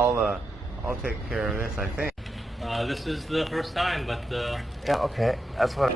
I'll take care of this, I think. This is the first time, but Yeah, okay. That's what